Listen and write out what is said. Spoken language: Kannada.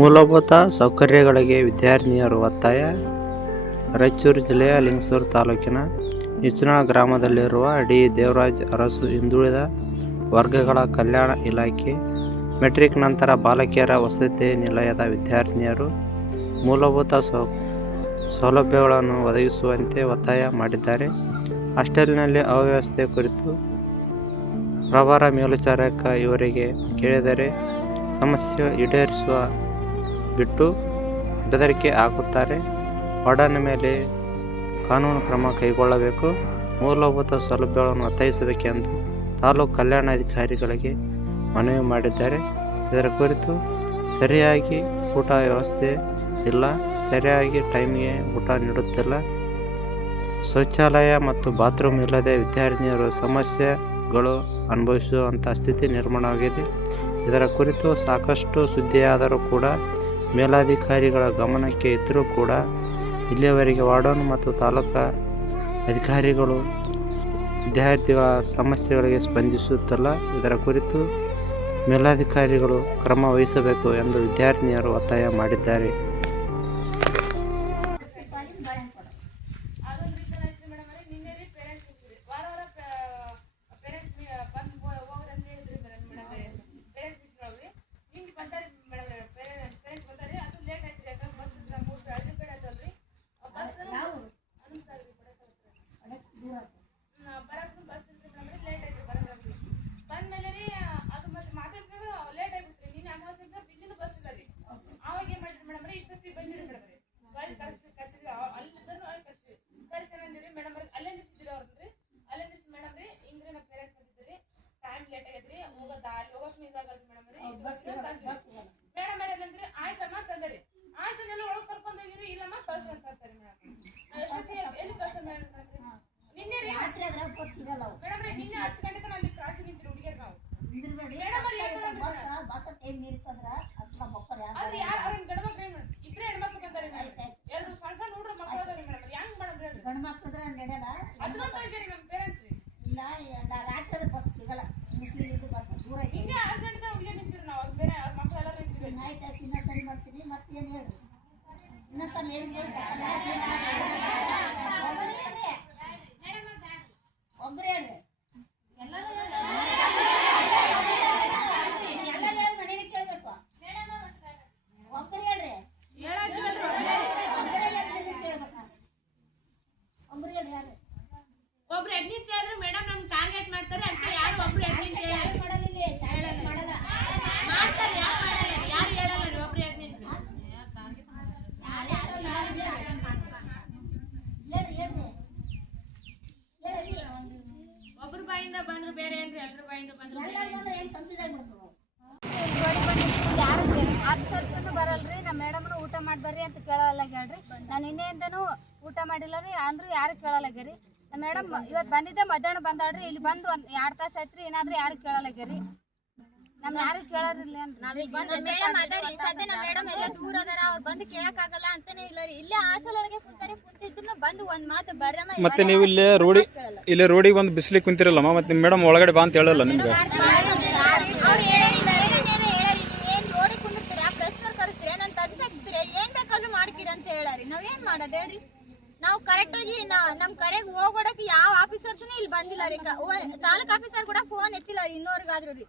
ಮೂಲಭೂತ ಸೌಕರ್ಯಗಳಿಗೆ ವಿದ್ಯಾರ್ಥಿನಿಯರು ಒತ್ತಾಯ. ರಾಯಚೂರು ಜಿಲ್ಲೆಯ ಲಿಂಗಸೂರು ತಾಲೂಕಿನ ಇಚನಾಳ ಗ್ರಾಮದಲ್ಲಿರುವ ಡಿ. ದೇವರಾಜ ಅರಸು ಹಿಂದುಳಿದ ವರ್ಗಗಳ ಕಲ್ಯಾಣ ಇಲಾಖೆ ಮೆಟ್ರಿಕ್ ನಂತರ ಬಾಲಕಿಯರ ವಸತಿ ನಿಲಯದ ವಿದ್ಯಾರ್ಥಿನಿಯರು ಮೂಲಭೂತ ಸೌಲಭ್ಯಗಳನ್ನು ಒದಗಿಸುವಂತೆ ಒತ್ತಾಯ ಮಾಡಿದ್ದಾರೆ. ಹಾಸ್ಟೆಲ್ನಲ್ಲಿ ಅವ್ಯವಸ್ಥೆ ಕುರಿತು ಪ್ರಭಾರ ಮೇಲ್ವಿಚಾರಕ ಇವರಿಗೆ ಕೇಳಿದರೆ ಸಮಸ್ಯೆ ಈಡೇರಿಸುವ ಬಿಟ್ಟು ಬೆದರಿಕೆ ಹಾಕುತ್ತಾರೆ. ವಾರ್ಡನ್ ಮೇಲೆ ಕಾನೂನು ಕ್ರಮ ಕೈಗೊಳ್ಳಬೇಕು, ಮೂಲಭೂತ ಸೌಲಭ್ಯಗಳನ್ನು ಒತ್ತಾಯಿಸಬೇಕೆಂದು ತಾಲೂಕು ಕಲ್ಯಾಣಾಧಿಕಾರಿಗಳಿಗೆ ಮನವಿ ಮಾಡಿದ್ದಾರೆ. ಇದರ ಕುರಿತು ಸರಿಯಾಗಿ ಊಟ ವ್ಯವಸ್ಥೆ ಇಲ್ಲ, ಸರಿಯಾಗಿ ಟೈಮಿಗೆ ಊಟ ನೀಡುತ್ತಿಲ್ಲ, ಶೌಚಾಲಯ ಮತ್ತು ಬಾತ್ರೂಮ್ ಇಲ್ಲದೆ ವಿದ್ಯಾರ್ಥಿನಿಯರು ಸಮಸ್ಯೆಗಳು ಅನುಭವಿಸುವಂಥ ಸ್ಥಿತಿ ನಿರ್ಮಾಣವಾಗಿದೆ. ಇದರ ಕುರಿತು ಸಾಕಷ್ಟು ಸುದ್ದಿಯಾದರೂ ಕೂಡ ಮೇಲಾಧಿಕಾರಿಗಳ ಗಮನಕ್ಕೆ ಇದ್ದರೂ ಕೂಡ ಇಲ್ಲಿಯವರೆಗೆ ವಾರ್ಡನ್ ಮತ್ತು ತಾಲೂಕಾ ಅಧಿಕಾರಿಗಳು ವಿದ್ಯಾರ್ಥಿಗಳ ಸಮಸ್ಯೆಗಳಿಗೆ ಸ್ಪಂದಿಸುತ್ತಿಲ್ಲ. ಇದರ ಕುರಿತು ಮೇಲಾಧಿಕಾರಿಗಳು ಕ್ರಮ ವಹಿಸಬೇಕು ಎಂದು ವಿದ್ಯಾರ್ಥಿನಿಯರು ಒತ್ತಾಯ ಮಾಡಿದ್ದಾರೆ. ಒಬ್ರು ಅಡ್ಮಿಟ್ ಕೇಳಿದ್ರು ಮೇಡಮ್ ನಮ್ಗೆ ಟಾರ್ಗೆಟ್ ಮಾಡ್ತಾರೆ ಅಂತ ಯಾರು ಒಬ್ರು ಅಡ್ಮಿಟ್ ಮಾಡ್ತಾರೆ, ಯಾರು ಹೇಳಲ್ಲ ಒಬ್ರು ಅಡ್ಮಿಟ್ ಒಬ್ರು ಬಾಯಿಂದ ಬಂದ್ರು ಬೇರೆ ಅಂದ್ರೆ ಎಲ್ರು ಬಾಯಿಂದ ಬಂದ್ರು ಆಫೀಸರ್ಸ್ ಬರಲ್ರಿ, ನಮ್ಮ ಮೇಡಮ್ನು ಊಟ ಮಾಡ್ಬರ್ರಿ ಅಂತ ಕೇಳಲ್ಲ ಹೇಳ್ರಿ. ನಾನು ಇನ್ನೇಂದನು ಊಟ ಮಾಡಿಲ್ಲ ರೀ ಅಂದ್ರೂ ಯಾರು ಕೇಳಲ್ಲಾಗ್ಯಾರಿ. ನಮ್ಮ ಮೇಡಮ್ ಇವತ್ತು ಬಂದಿದ್ದೆ ಮಧ್ಯಾಹ್ನ ಬಂದಾಳ್ರಿ, ಇಲ್ಲಿ ಬಂದು 2 ತಾಸು ಆಯ್ತ್ರಿ, ಏನಾದ್ರೂ ಯಾರು ಕೇಳಲ್ಲಾಗ್ಯಾರಿ. ನಮ್ ಯಾರು ಕೇಳೋರಿಲ್ಲ ಮೇಡಮ್ ಅದರಿ ಸದ್ಯ ನಮ್ಮ ಮೇಡಮ್ ಎಲ್ಲ ದೂರ ಅದಾರ, ಅವ್ರು ಬಂದು ಕೇಳಕ್ ಆಗಲ್ಲ ಅಂತಾನೆ ಇಲ್ಲ ರೀ. ಇಲ್ಲೇ ಹಾಸ್ಟೆಲ್ ಒಳಗೆ ಕುಂತಿದ್ರು ಬಂದು ಒಂದ್ ಮಾತು ಬರಮ್ಮ. ಮತ್ತೆ ನೀವು ಇಲ್ಲೇ ರೋಡಿಗೆ ಬಂದು ಬಿಸಿಲಿಗೆ ಕುಂತಿರಲ್ಲಮ್ಮ, ಮತ್ತೆ ನಿಮ್ಮ ಮೇಡಮ್ ಒಳಗಡೆ ಬಾ ಅಂತ ಹೇಳಲ್ಲ ನಿಮ್ಗೆ? ಅವ್ರು ಹೇಳಿ ನೀವೇನ್ ರೋಡಿಗೆ ಕುಂದಿರ್ತೀರಿ, ಆ ಪ್ರಶ್ನೆ ಕರೆಸ್ತೀರಿ, ನಾನು ತಗ್ಸಾಕ್ಸ್ತೀರಿ, ಏನ್ ಬೇಕಾದ್ರೂ ಮಾಡ್ಕಿಡಿ ಅಂತ ಹೇಳಾರಿ. ನಾವೇನ್ ಮಾಡೋದು ಹೇಳ್ರಿ? ನಾವು ಕರೆಕ್ಟ್ ಆಗಿ ನಮ್ ಕರೆಗೆ ಹೋಗೋಡಕ್ಕೆ ಯಾವ ಆಫೀಸರ್ಸ್ನು ಇಲ್ಲಿ ಬಂದಿಲ್ಲ ರೀ. ತಾಲೂಕ್ ಆಫೀಸರ್ ಕೂಡ ಫೋನ್ ಎತ್ತಿಲ್ಲ ರೀ ಇನ್ನೋರ್ಗಾದ್ರು ರೀ.